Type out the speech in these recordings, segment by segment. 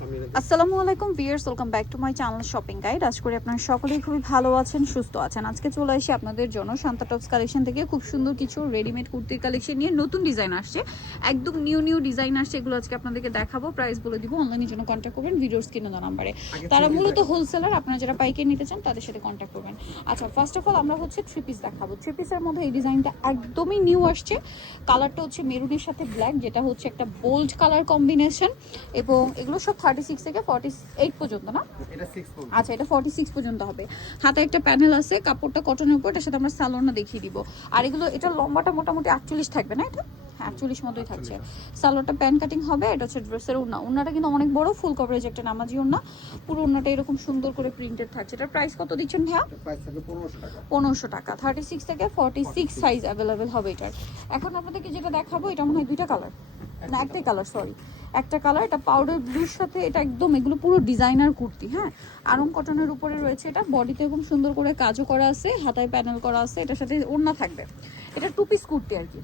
আসসালামু আলাইকুম viewers, welcome back to my channel shopping guide. আশা করি আপনারা সকলেই খুবই ভালো আছেন, সুস্থ আছেন। আজকে চলে আসি আপনাদের জন্য শান্তা টপস কালেকশন থেকে খুব সুন্দর কিছু রেডিমেড কুর্তির কালেকশন নিয়ে। নতুন ডিজাইন আসছে, একদম নিউ ডিজাইন আসছে। এগুলো আজকে আপনাদেরকে দেখাবো, প্রাইস বলে দিব। অনলাইনের জন্য কন্ট্যাক্ট করবেন ভিডিওর স্ক্রিনে দেওয়া নাম্বারে। তারা মূলত হোলসেলার, আপনারা যারা পাইকারি নিতে চান তাদের সাথে কন্ট্যাক্ট করবেন। আচ্ছা, ফার্স্ট অফ অল আমরা হচ্ছে থ্রি পিস দেখাবো। থ্রি পিসের মধ্যে এই ডিজাইনটা একদমই নিউ আসছে। কালারটা হচ্ছে মেরুনের সাথে ব্ল্যাক, যেটা হচ্ছে একটা বোল্ড কালার কম্বিনেশন। এবং এগুলো সব 36 থেকে 48 পর্যন্ত না? আচ্ছা, এটা 46 পর্যন্ত হবে। হাতে একটা প্যানেল আছে, কাপড়টা কটনের উপর, এটার সাথে আমরা সালোয়ারটা দেখিয়ে দিব। আর এগুলো, এটা লম্বাটা মোটামুটি 48 থাকবে না? এটা 48 মতোই থাকছে। সালোয়ারটা প্যান কাটিং হবে। এটা হচ্ছে ড্রেসের ওড়না। ওড়নাটা কিন্তু অনেক বড়, ফুল কভারেজ একটা নামাজি ওড়না। পুরো ওড়নাটা এরকম সুন্দর করে প্রিন্টেড থাকছে। এটার প্রাইস কত দিচ্ছেন ভাইয়া? 1500 টাকা। 36 থেকে 46 সাইজ অ্যাভেলেবেল হবে এটার। এখন আপনাদেরকে যেটা দেখাবো, এটা মনে হয় দুইটা কালার, না একটাই কালার, সরি একটা কালার। এটা পাউডার ব্লুর সাথে, এটা একদম এগুলো পুরো ডিজাইনার কুর্তি। হ্যাঁ, আরং কটনের উপরে রয়েছে। এটা বডিতে খুব সুন্দর করে কাজও করা আছে, হাতায় প্যানেল করা আছে। এটার সাথে ওড়না থাকবে। এটা টু পিস কুর্তি আর কি।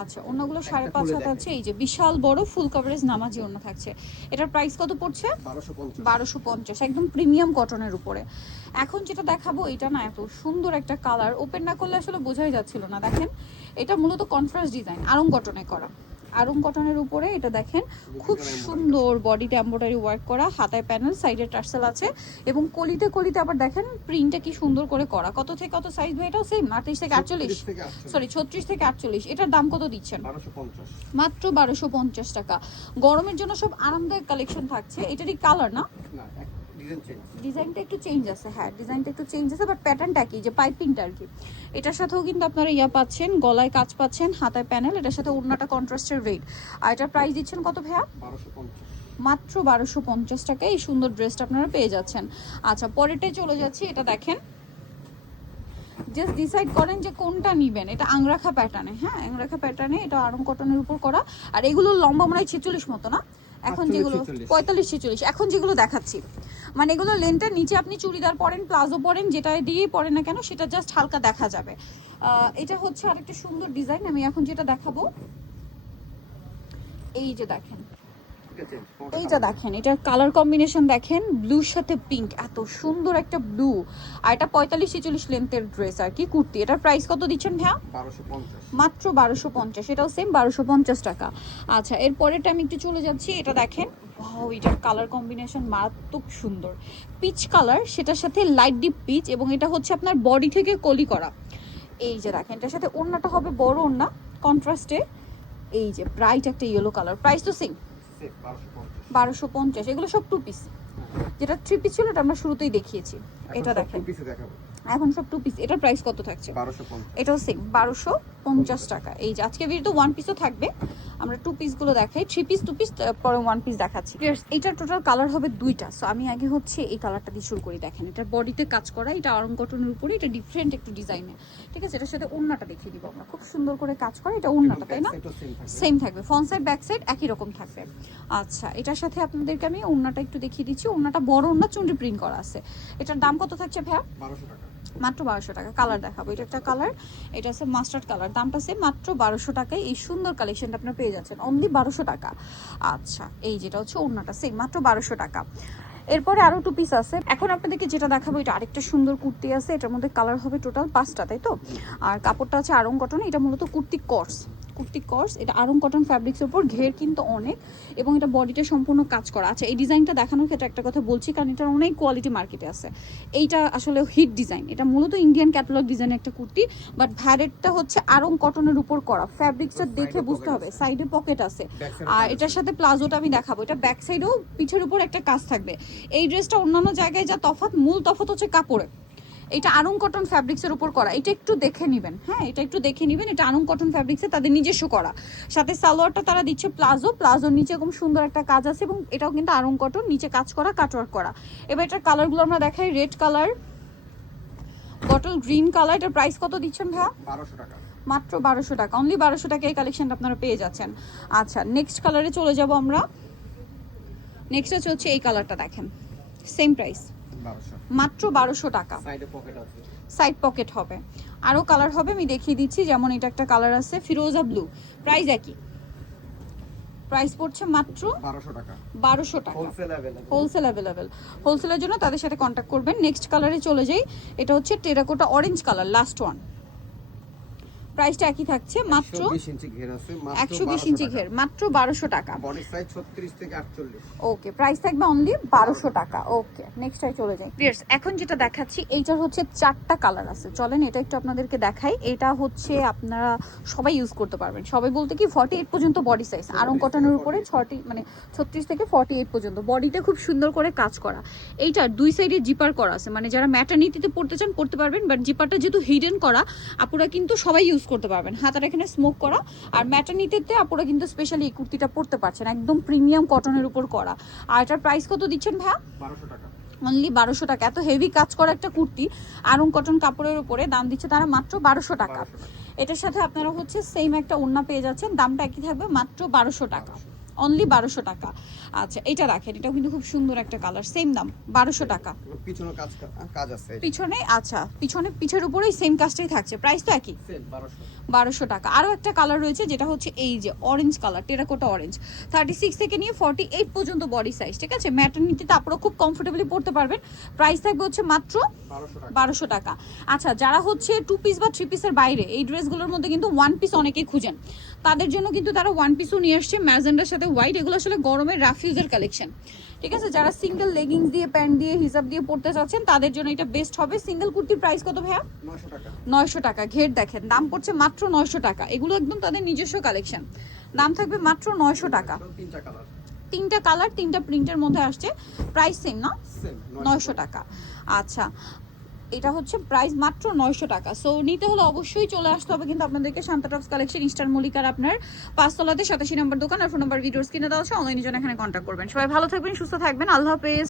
আচ্ছা, ওড়নাগুলো 5.5 হাত আছে। এই যে বিশাল বড় ফুল কভারেজ নামাজি ওড়না থাকছে। এটার প্রাইস কত পড়ছে? 1250, একদম প্রিমিয়াম কটনের উপরে। এখন যেটা দেখাবো, এটা না এত সুন্দর একটা কালার, ওপেন না করলে আসলে বোঝাই যাচ্ছিল না। দেখেন, এটা মূলত কন্ট্রাস্ট ডিজাইন, আরং কটনে করা। আরং কটনের উপরে এটা দেখেন, খুব সুন্দর বডিতে এমব্রয়ডারি ওয়ার্ক করা, হাতায় প্যানেল, সাইডে টার্সেল আছে। এবং কলিতে কলিতে আবার দেখেন প্রিন্টটা কি সুন্দর করে করা। কত থেকে কত সাইজ ভাই? এটাও সেম 38 থেকে 48, সরি 36 থেকে 48। এটার দাম কত দিচ্ছেন? মাত্র 1250 টাকা। গরমের জন্য সব আরামদায়ক কালেকশন থাকছে। এটারই কালার না, ডিজাইনটা একটু চেঞ্জ আছে। হ্যাঁ, ডিজাইনটা একটু চেঞ্জ আছে, বাট প্যাটার্নটা কি, যে পাইপিংটা আর কি। এটার সাথেও কিন্তু আপনারা ইয়া পাচ্ছেন, গলায় কাজ পাচ্ছেন, হাতায় প্যানেল। এটার সাথে ওড়নাটা কন্ট্রাস্টের রেড। আর এটার প্রাইস দিচ্ছেন কত ভাইয়া? মাত্র 1250 টাকায় এই সুন্দর ড্রেসটা আপনারা পেয়ে যাচ্ছেন। আচ্ছা, পরেরটাই চলে যাচ্ছি। এটা দেখেন, জাস্ট ডিসাইড করেন যে কোনটা নিবেন। এটা আংরাখা প্যাটার্নে। হ্যাঁ, আংরাখা প্যাটার্নে, এটা আরং কটনের উপর করা। আর এগুলো লম্বা মনে হয় 46 মতো না? এখন যেগুলো 45-46, এখন যেগুলো দেখাচ্ছি, মানে এগুলো লেন্থের নিচে আপনি চুড়িদার পরেন, প্লাজো পরেন, যেটা দিয়েই পরেন না কেন, সেটা জাস্ট হালকা দেখা যাবে। এটা হচ্ছে আরেকটা সুন্দর ডিজাইন। আমি এখন যেটা দেখাবো, এই যে দেখেন, এইটা দেখেন, এটার কালার কম্বিনেশন দেখেন, ব্লুর সাথে পিঙ্ক, এত সুন্দর একটা ব্লু। আর এটা 45-46 লেন্থের ড্রেস আর কি, কুর্তি। এটার প্রাইস কত দিচ্ছেন ভাইয়া? মাত্র 1250। এটাও সেম 1250 টাকা। আচ্ছা, এরপরেরটা আমি একটু চলে যাচ্ছি। এটা দেখেন, ওয়াও, এটার কালার কম্বিনেশন মারাত্মক সুন্দর। পিচ কালার, সেটার সাথে লাইট ডিপ পিচ, এবং এটা হচ্ছে আপনার বডি থেকে কলি করা। এই যে দেখেন, এটার সাথে ওড়নাটা হবে বড় ওড়না কন্ট্রাস্টে। এই যে ব্রাইট একটা ইয়েলো কালার। প্রাইস তো সেম 1250। এগুলো সব টু পিস। যেটা থ্রি পিস ছিল, এটা আমরা শুরুতেই দেখিয়েছি। এটা দেখেন, এখন সব টু পিস। এটার প্রাইস কত থাকছে? এটাও সেম 1250 টাকা। এই যে আজকে ভিডিওতে ওয়ান পিসও থাকবে, আমরা টু পিসগুলো দেখাই। থ্রি পিস, টু পিস, পরে ওয়ান পিস দেখাচ্ছি। এটার টোটাল কালার হবে দুইটা। সো আমি আগে হচ্ছে এই কালারটা দিয়ে শুরু করি। দেখেন, এটার বডিতে কাজ করা, এটা আরং কটনের উপরে, এটা ডিফারেন্ট একটু ডিজাইনে। ঠিক আছে, এটার সাথে ওড়নাটা দেখিয়ে দিব আমরা, খুব সুন্দর করে কাজ করা। এটা ওড়নাটা, তাই না? সেম থাকবে, ফ্রন্ট সাইড ব্যাক সাইড একই রকম থাকবে। আচ্ছা, এটার সাথে আপনাদেরকে আমি ওড়নাটা একটু দেখিয়ে দিচ্ছি। ওড়নাটা বড় ওড়না, চুন্ডি প্রিন্ট করা আছে। এটার দাম কত থাকছে ভাইয়া? 1200 টাকা। মাত্র 1200 টাকা। কালার দেখাবো, এটা একটা কালার, এটা হচ্ছে মাস্টার্ড কালার। দামটা সেম, মাত্র 1200 টাকায় এই সুন্দর কালেকশনটা আপনারা পেয়ে যাচ্ছেন, অনলি 1200 টাকা। আচ্ছা, এই যেটা হচ্ছে ওড়নাটা, সেম মাত্র 1200 টাকা। এরপরে আরো টু পিস আছে। এখন আপনাদেরকে যেটা দেখাবো, এটা আরেকটা সুন্দর কুর্তি আছে। এটার মধ্যে কালার হবে টোটাল 5টা, তাই তো? আর কাপড়টা আছে আরং কটন। এটা মূলত কুর্তি কর্স, এটা আরং কটন ফ্যাব্রিক্সের উপর, ঘের কিন্তু অনেক, এবং এটা বডিটা সম্পূর্ণ কাজ করা। আচ্ছা, এই ডিজাইনটা দেখানোর ক্ষেত্রে একটা কথা বলছি, কারণ এটার অনেক কোয়ালিটি মার্কেটে আছে। এইটা আসলে হিট ডিজাইন, এটা মূলত ইন্ডিয়ান ক্যাটালগ ডিজাইনের একটা কুর্তি, বাট ভ্যারেটটা হচ্ছে আরং কটনের উপর করা। ফ্যাব্রিক্সটা দেখে বুঝতে হবে। সাইডে পকেট আছে। আর এটার সাথে প্লাজোটা আমি দেখাবো, এটা ব্যাক সাইডেও পিঠের উপর একটা কাজ থাকবে। এই ড্রেসটা অন্যান্য জায়গায় যা তফাৎ, মূল তফাৎ হচ্ছে কাপড়ে। এটা আরং কটন ফ্যাব্রিক্সের উপর করা, এটা একটু দেখে নেবেন। হ্যাঁ, এটা একটু দেখে নেবেন, এটা আরং কটন ফ্যাব্রিক্সে তাদের নিজস্ব করা। সাথে সালোয়ারটা তারা দিচ্ছে প্লাজোর নিচে খুব সুন্দর একটা কাজ আছে, এবং এটাও কিন্তু আরং কটন, নিচে কাজ করা, কাটওয়ার্ক করা। এবার এটার কালারগুলো আমরা দেখাই। Red colour, bottle green colour. এটার প্রাইস কত দিচ্ছেন ভাইয়া? 1200 টাকা। মাত্র 1200 টাকা, অনলি 1200 টাকা এই কালেকশনটা আপনারা পেয়ে যাচ্ছেন। আচ্ছা, নেক্সট কালারে চলে যাব আমরা। নেক্সট হচ্ছে এই কালারটা, দেখেন সেম প্রাইস, মাত্র 1200 টাকা। সাইড পকেট হবে, আরো কালার হবে, আমি দেখিয়ে দিচ্ছি। যেমন এটা একটা কালার আছে ফিরোজা ব্লু, প্রাইস একই। প্রাইস পড়ছে মাত্র 1200 টাকা। 1200 টাকা। Wholesale available. Wholesale available. হোলসেলের জন্য তাদের সাথে কন্ট্যাক্ট করবেন। নেক্সট কালারে চলে যাই, এটা হচ্ছে terracotta orange colour, last one. প্রাইসটা একই থাকছে মাত্র 120 ইঞ্চি ঘের আছে, মাত্র 120 ইঞ্চি ঘের, মাত্র 1200 টাকা। বডি সাইজ 36 থেকে 48। ওকে, প্রাইস থাকবে অনলি 1200 টাকা। ওকে, নেক্সট আই চলে যাই। ভিউয়ার্স, এখন যেটা দেখাচ্ছি এইটার হচ্ছে 4টা কালার আছে। চলেন এটা একটু আপনাদেরকে দেখাই। এটা হচ্ছে আপনারা সবাই ইউজ করতে পারবেন। সবাই বলতে কি 48 পর্যন্ত বডি সাইজ, আরং কটনের উপরে 6 মানে 36 থেকে 48 পর্যন্ত। বডিটা খুব সুন্দর করে কাজ করা। এইটার দুই সাইডে জিপার করা আছে, মানে যারা ম্যাটারনিটিতে পড়তে চান পড়তে পারবেন, বাট জিপারটা যেহেতু হিডেন করা, আপুরা কিন্তু সবাই ইউজ করতে পারবেন। হাতার এখানে স্মোক করা, আর ম্যাটারনিটিতে আপুরা কিন্তু স্পেশালি এই কুর্তিটা পড়তে পারছেন, একদম প্রিমিয়াম কটনের উপর করা। আর এটার প্রাইস কত দিচ্ছেন ভাইয়া? 1200 টাকা। অনলি 1200 টাকা। এত হেভি কাজ করা একটা কুর্তি আরং কটন কাপড়ের উপরে দাম দিচ্ছে তারা মাত্র 1200 টাকা। এটার সাথে আপনারা হচ্ছে সেম একটা ওড়না পেয়ে যাচ্ছেন, দামটা একই থাকবে মাত্র 1200 টাকা। অনলি 1200 টাকা। আচ্ছা, এটা রাখেন, এটা কিন্তু খুব সুন্দর একটা কালার, সেম দাম 1200 টাকা। পিছনে কাজ আছে। পিছনে আচ্ছা, পিছের উপরেই সেম কাজটাই থাকছে, প্রাইস তো একই, সেম 1200 টাকা। আরও একটা কালার রয়েছে যেটা হচ্ছে এই যে অরেঞ্জ কালার, টেরাকোটা অরেঞ্জ, 36 থেকে নিয়ে 48 পর্যন্ত বডি সাইজ, ঠিক আছে? ম্যাটারনিটিতে আপনারা খুব কমফোর্টেবলি পড়তে পারবেন। প্রাইস থাকবে হচ্ছে মাত্র 1200 টাকা। আচ্ছা, যারা হচ্ছে 2 পিস বা 3 পিসের বাইরে এই ড্রেসগুলোর মধ্যে কিন্তু 1 পিস অনেকেই খুঁজেন, তাদের জন্য কিন্তু তারা 1 পিসও নিয়ে আসছে ম্যাজেন্ডার সাথে হোয়াইট। এগুলো আসলে গরমের রাফিউজের কালেকশন, ঠিক আছে? যারা সিঙ্গেল লেগিংস দিয়ে, প্যান্ট দিয়ে, হিজাব দিয়ে পড়তে চাচ্ছেন তাদের জন্য এটা বেস্ট হবে। সিঙ্গেল কুর্তির প্রাইস কত ভাইয়া? 900 টাকা। 900 টাকা। ঘের দেখেন, দাম পড়ছে মাত্র 900 টাকা। এগুলো একদম তাদের নিজস্ব কালেকশন, দাম থাকবে মাত্র 900 টাকা। 3টা কালার, 3টা কালার, 3টা প্রিন্টের মধ্যে আসছে। প্রাইস সেম না? সেম 900 টাকা। আচ্ছা, এটা হচ্ছে প্রাইস মাত্র 900 টাকা। সো নিতে হলে অবশ্যই চলে আসতে হবে কিন্তু আপনাদেরকে শান্তা টপস কালেকশন, ইস্টার মল্লিকার আপনার 5 তলাতে 87 নম্বর দোকান। আর ফোন নাম্বার ভিডিওস কিনে দেওয়া আছে, অনলাইনের জন্য এখানে কন্ট্যাক্ট করবেন। সবাই ভালো থাকবেন, সুস্থ থাকবেন, আল্লাহ হাফেজ।